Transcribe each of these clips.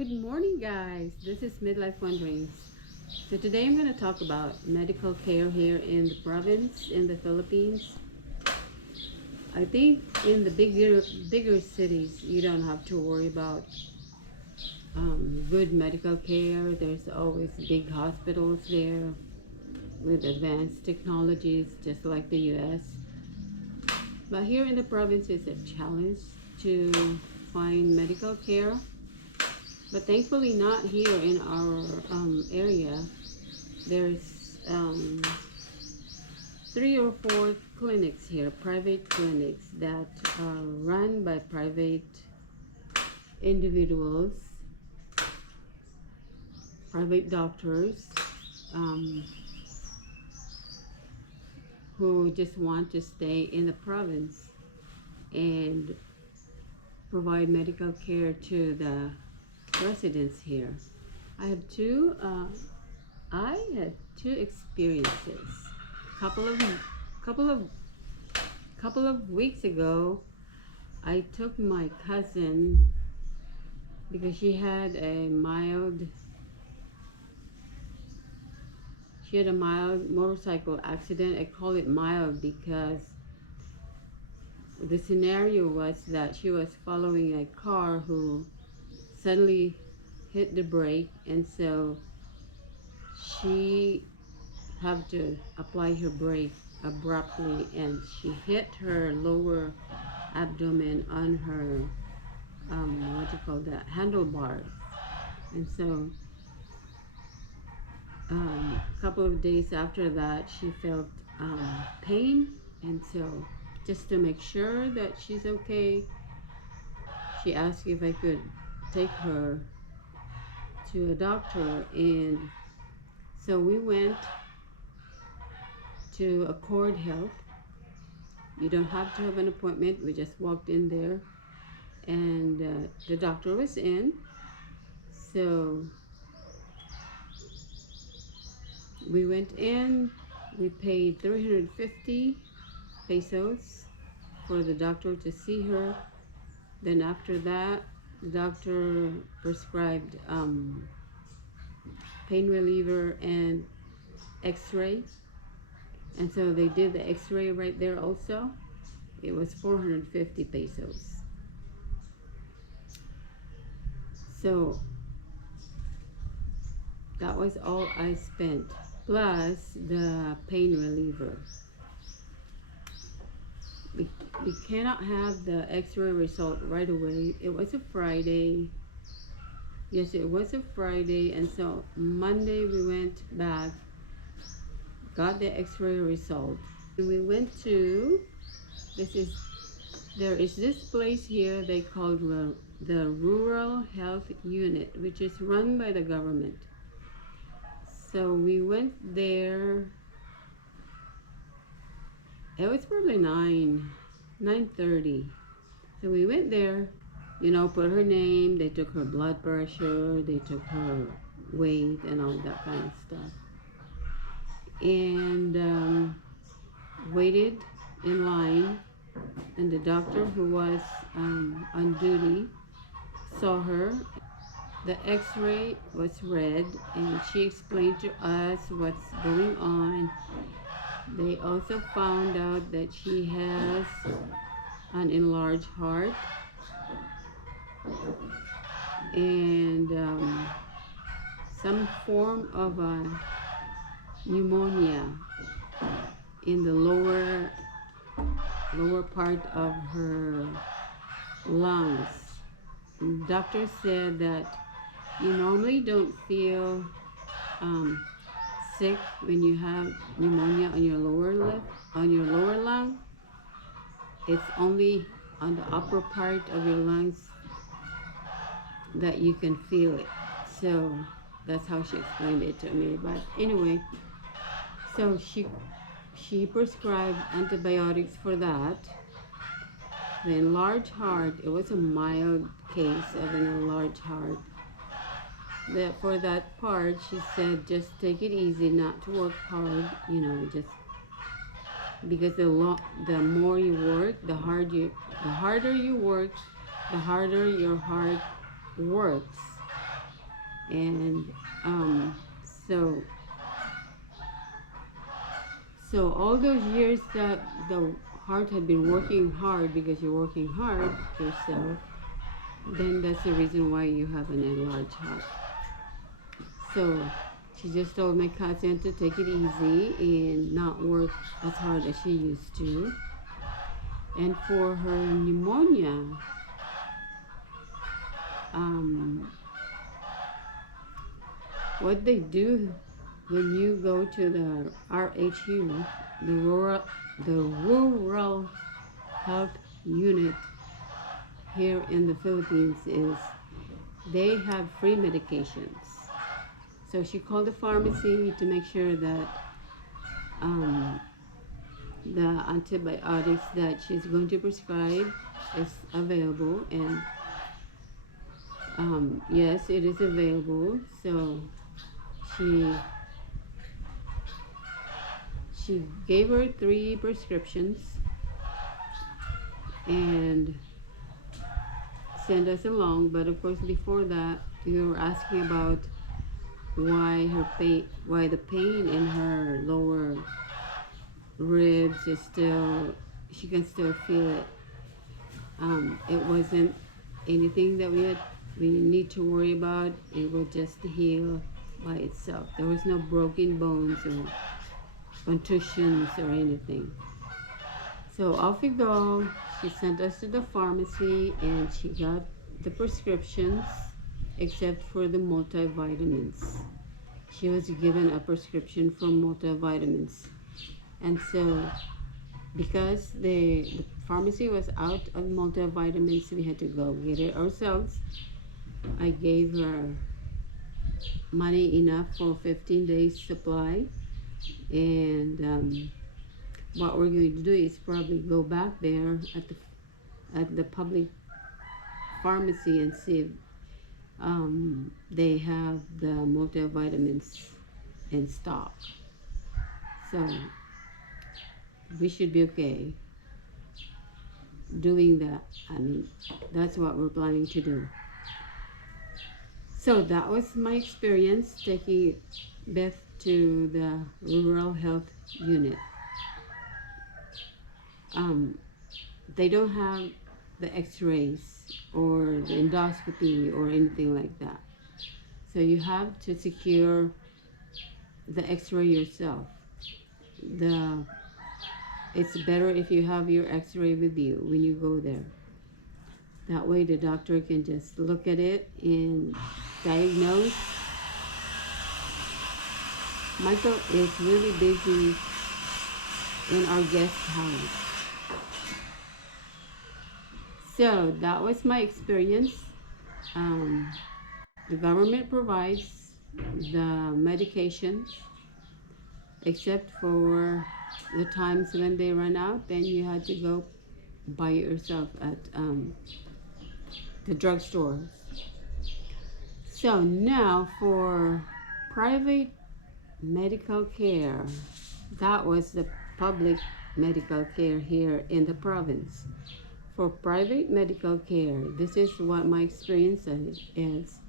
Good morning, guys. This is Midlife Wanderings. So today I'm going to talk about medical care here in the province in the Philippines. I think in the bigger cities, you don't have to worry about good medical care. There's always big hospitals there with advanced technologies, just like the U.S. But here in the province, it's a challenge to find medical care. But thankfully not here in our area. There's 3 or 4 clinics here, private clinics that are run by private individuals, private doctors who just want to stay in the province and provide medical care to the residents here. I had two experiences. Couple of weeks ago, I took my cousin because she had a mild motorcycle accident. I call it mild because the scenario was that she was following a car who suddenly hit the brake, and so she had to apply her brake abruptly, and she hit her lower abdomen on her what do you call that, handlebar. And so a couple of days after that she felt pain, and so just to make sure that she's okay, she asked if I could take her to a doctor. And so we went to Accord Health. You don't have to have an appointment. We just walked in there, and the doctor was in. So we went in. We paid 350 pesos for the doctor to see her. Then after that, the doctor prescribed pain reliever and x-ray. And so they did the x-ray right there also. It was 450 pesos. So that was all I spent, plus the pain reliever. We cannot have the x-ray result right away. It was a Friday. Yes, it was a Friday, and so Monday we went back, got the x-ray result. We went to, there is this place here they call the Rural Health Unit, which is run by the government. So we went there. It was probably 9:30. So we went there, put her name, they took her blood pressure, they took her weight and all that kind of stuff. And waited in line, and the doctor who was on duty saw her. The x-ray was read, and she explained to us what's going on. They also found out that she has an enlarged heart and some form of a pneumonia in the lower part of her lungs. The doctor said that you normally don't feel sick when you have pneumonia on your lower lung. It's only on the upper part of your lungs that you can feel it. So that's how she explained it to me. But anyway, so she prescribed antibiotics for that. The enlarged heart, it was a mild case of an enlarged heart. For that part, she said, just take it easy, not to work hard, just because the more you work, the harder you work, the harder your heart works. And so so all those years that the heart had been working hard, because you're working hard yourself, then that's the reason why you have an enlarged heart. So she just told my cousin to take it easy and not work as hard as she used to. And for her pneumonia, what they do when you go to the RHU, the rural health unit here in the Philippines, is they have free medications. So she called the pharmacy to make sure that the antibiotics that she's going to prescribe is available, and yes, it is available. So she gave her 3 prescriptions and sent us along. But of course, before that, we were asking about why the pain in her lower ribs is still, she can still feel it. It wasn't anything that we need to worry about. It will just heal by itself. There was no broken bones or contusions or anything. So off we go. She sent us to the pharmacy and she got the prescriptions, except for the multivitamins. She was given a prescription for multivitamins. And so because the pharmacy was out of multivitamins, we had to go get it ourselves. I gave her money enough for 15 days supply, and what we're going to do is probably go back there at the public pharmacy and see if they have the multivitamins in stock. So we should be okay doing that. I mean, that's what we're planning to do. So that was my experience taking Beth to the rural health unit. They don't have the x-rays or the endoscopy or anything like that. So you have to secure the x-ray yourself. It's better if you have your x-ray with you when you go there. That way the doctor can just look at it and diagnose. Michael is really busy in our guest house. So that was my experience. The government provides the medications, except for the times when they run out, then you had to go buy it yourself at the drugstores. So now for private medical care, that was the public medical care here in the province. For private medical care, this is what my experience is.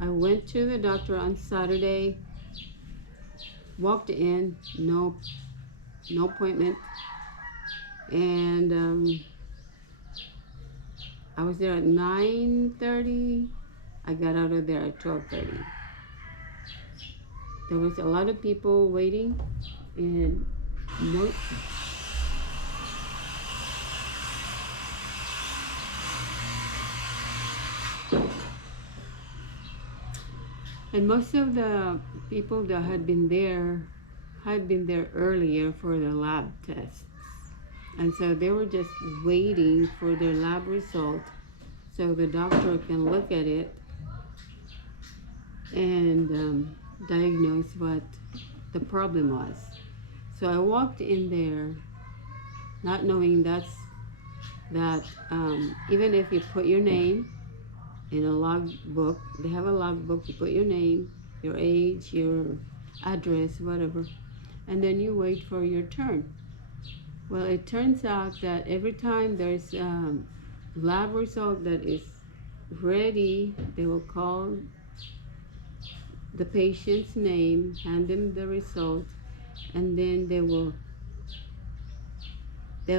I went to the doctor on Saturday, walked in, no appointment, and I was there at 9:30. I got out of there at 12:30. There was a lot of people waiting, and most of the people that had been there earlier for the lab tests. And so they were just waiting for their lab result so the doctor can look at it and diagnose what the problem was. So I walked in there not knowing that even if you put your name in a log book, they have a log book, you put your name, your age, your address, whatever, and then you wait for your turn. Well, it turns out that every time there's a lab result that is ready, they will call the patient's name, hand them the result, and then they'll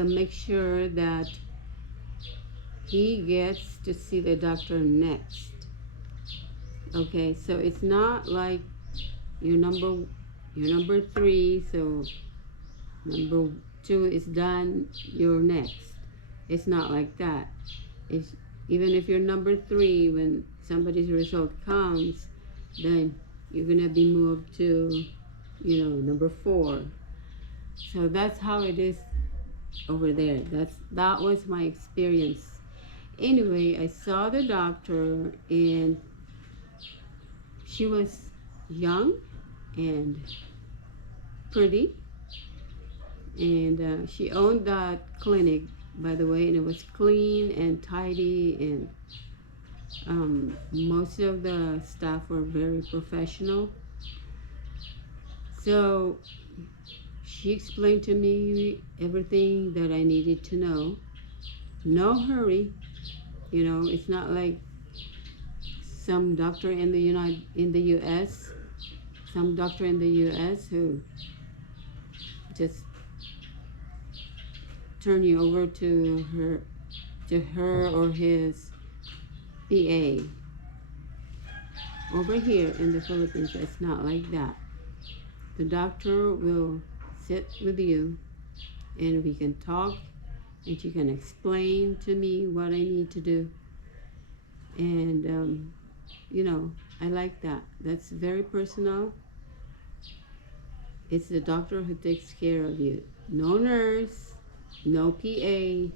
make sure that he gets to see the doctor next. Okay, so it's not like you're number 3, so number 2 is done, you're next. It's not like that. It's, even if you're number 3, when somebody's result comes, then you're gonna be moved to, number 4. So that's how it is over there. That was my experience. Anyway, I saw the doctor, and she was young and pretty, and she owned that clinic, by the way, and it was clean and tidy, and most of the staff were very professional. So she explained to me everything that I needed to know. No hurry, it's not like some doctor in the U.S. Some doctor in the U.S. who just turn you over to her or his PA. Over here in the Philippines, it's not like that. The doctor will sit with you, and we can talk, and she can explain to me what I need to do. And I like that. That's very personal. It's the doctor who takes care of you. No nurse, no PA,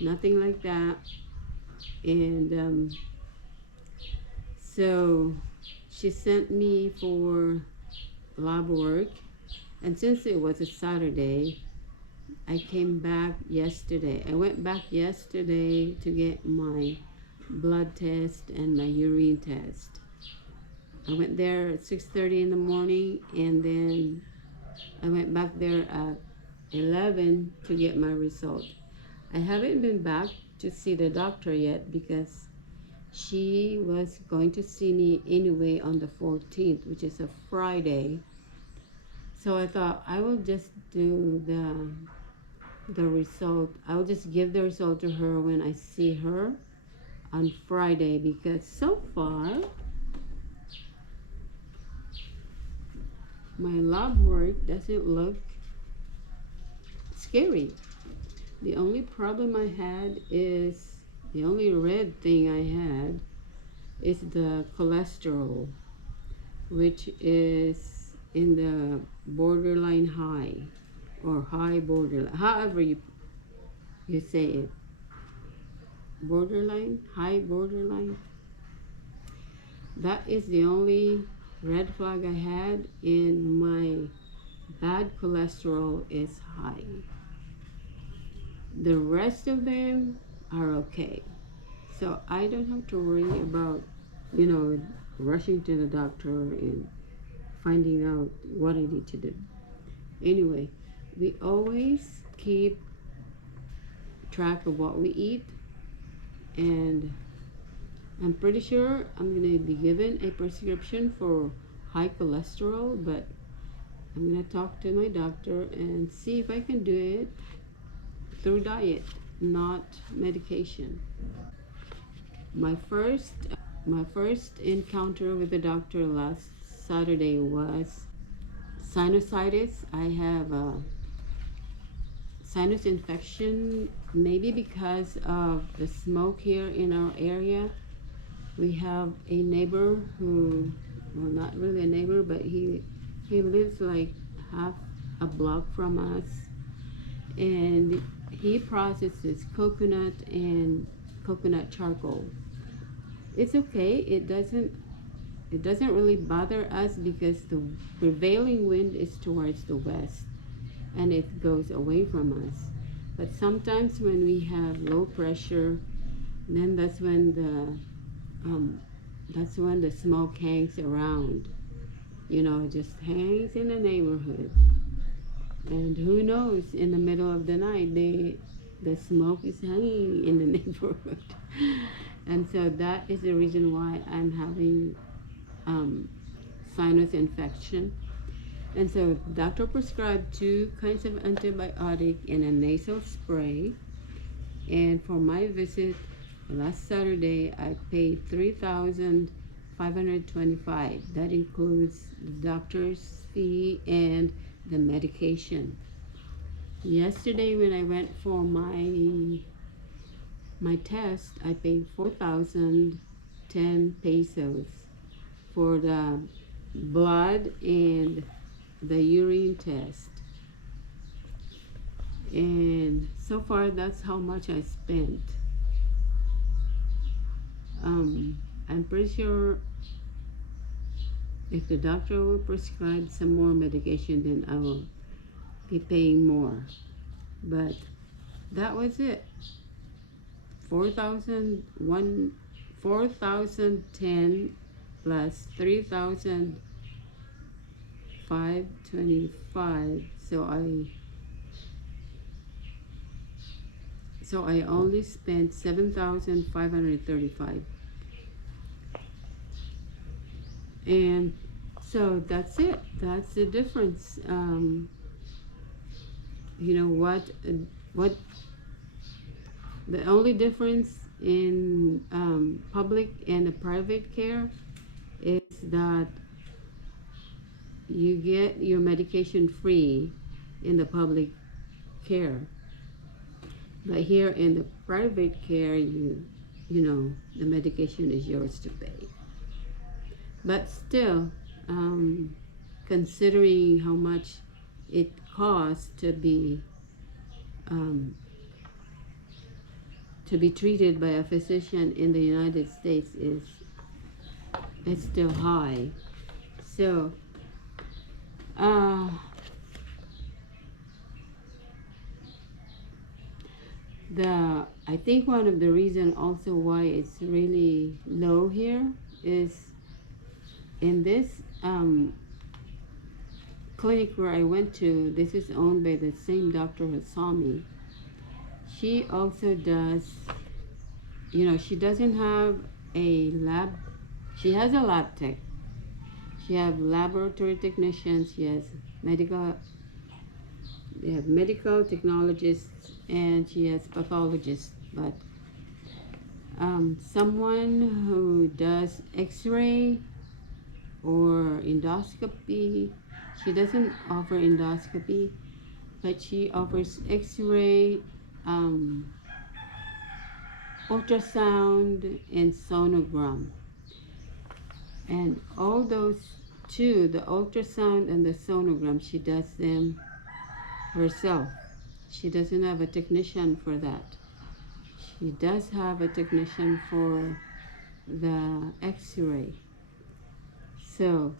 nothing like that. And so she sent me for lab work, and since it was a Saturday, I came back yesterday. I went back yesterday to get my blood test and my urine test. I went there at 6:30 in the morning, and then I went back there at 11 to get my result. I haven't been back to see the doctor yet because she was going to see me anyway on the 14th, which is a Friday. So I thought I will just do the result. I'll just give the result to her when I see her on Friday, because so far my lab work doesn't look scary. The only problem I had is, the only red thing I had is the cholesterol, which is in the borderline high, or high borderline, however you say it. Borderline, high borderline. That is the only red flag I had, and my bad cholesterol is high. The rest of them are okay. So I don't have to worry about, rushing to the doctor and finding out what I need to do. Anyway, we always keep track of what we eat, and I'm pretty sure I'm going to be given a prescription for high cholesterol, but I'm going to talk to my doctor and see if I can do it through diet, not medication. My first encounter with the doctor last Saturday was sinusitis. I have a sinus infection, maybe because of the smoke here in our area. We have a neighbor who, well, not really a neighbor, but he lives like half a block from us, and he processes coconut and coconut charcoal. It's okay. It doesn't really bother us because the prevailing wind is towards the west, and it goes away from us. But sometimes when we have low pressure, then that's when the smoke hangs around. Just hangs in the neighborhood. And who knows, in the middle of the night, the smoke is hanging in the neighborhood. And so that is the reason why I'm having sinus infection. And so the doctor prescribed 2 kinds of antibiotic in a nasal spray. And for my visit last Saturday, I paid $3,525. That includes the doctor's fee and the medication. Yesterday when I went for my test, I paid 4,010 pesos for the blood and the urine test. And so far that's how much I spent. I'm pretty sure if the doctor will prescribe some more medication, then I will be paying more. But that was it. 4,010 plus 3,525. So I only spent 7,535. And so that's it. That's the difference. You know what the only difference in public and private care is that you get your medication free in the public care, but here in the private care, you know, the medication is yours to pay. But still, considering how much it costs to be treated by a physician in the United States, it's still high. So I think one of the reasons also why it's really low here is in this clinic where I went to. This is owned by the same doctor who saw me. She also does, you know, she doesn't have a lab. She has a lab tech. She has laboratory technicians. She has they have medical technologists, and she has pathologists. But someone who does x-ray or endoscopy, she doesn't offer endoscopy, but she offers x-ray, ultrasound, and sonogram. And all those two, the ultrasound and the sonogram, she does them herself. She doesn't have a technician for that. She does have a technician for the x-ray. So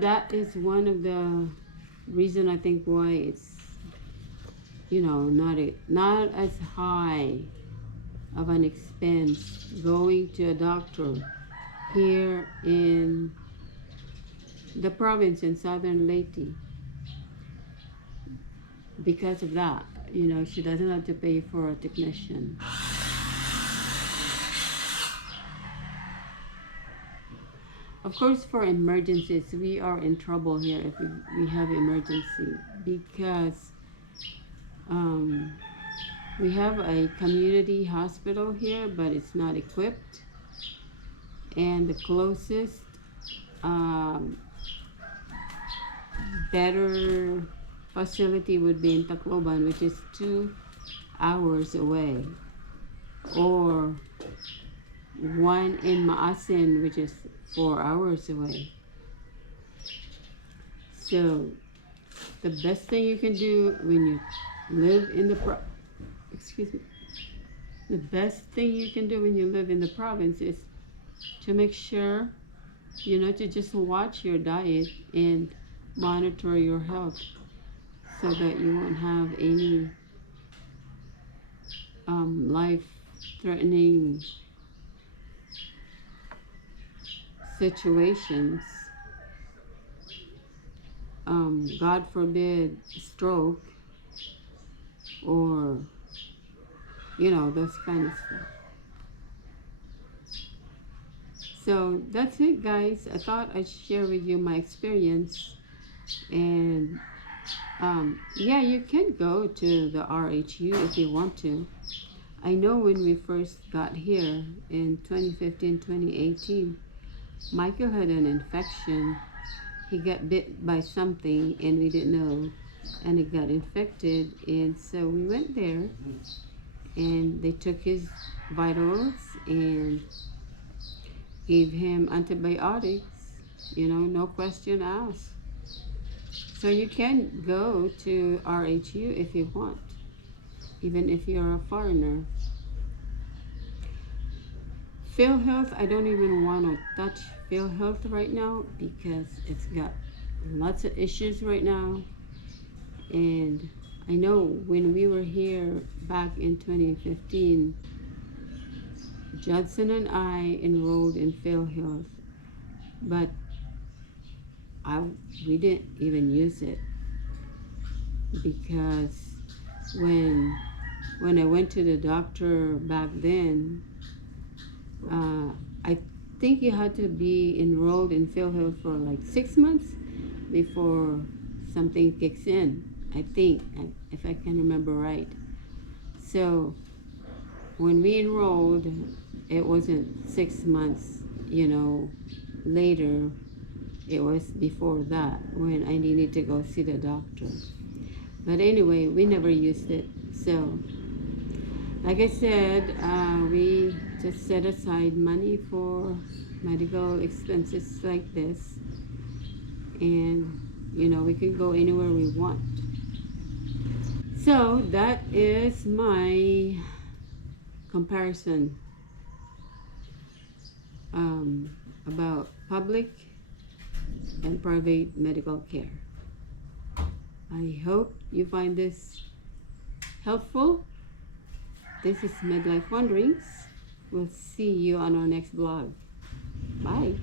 that is one of the reason I think why it's, you know, not as high of an expense going to a doctor here in the province in Southern Leyte. Because of that, you know, she doesn't have to pay for a technician. Of course, for emergencies, we are in trouble here if we have emergency, because we have a community hospital here, but it's not equipped. And the closest better facility would be in Tacloban, which is 2 hours away, or one in Maasin, which is 4 hours away. So the best thing you can do when you live in the the best thing you can do when you live in the province is to make sure, you know, to just watch your diet and monitor your health so that you won't have any life-threatening situations. God forbid, stroke or you know, those kind of stuff. So that's it, guys. I thought I'd share with you my experience. And yeah, you can go to the RHU if you want to. I know when we first got here in 2015, 2018, Michael had an infection. He got bit by something and we didn't know, and it got infected. And so we went there and they took his vitals and gave him antibiotics, you know, no question asked. So you can go to RHU if you want, even if you're a foreigner. Phil Health, I don't even want to touch Phil Health right now because it's got lots of issues right now. And I know when we were here back in 2015, Judson and I enrolled in Phil Health, but we didn't even use it because when I went to the doctor back then, I think you had to be enrolled in Phil Health for like 6 months before something kicks in. I think, if I can remember right. So when we enrolled, it wasn't 6 months, you know, later. It was before that when I needed to go see the doctor. But anyway, we never used it. So, like I said, we just set aside money for medical expenses like this. And, you know, we can go anywhere we want. So, that is my comparison about public and private medical care. I hope you find this helpful. This is Midlife Wanderings. We'll see you on our next vlog. Bye.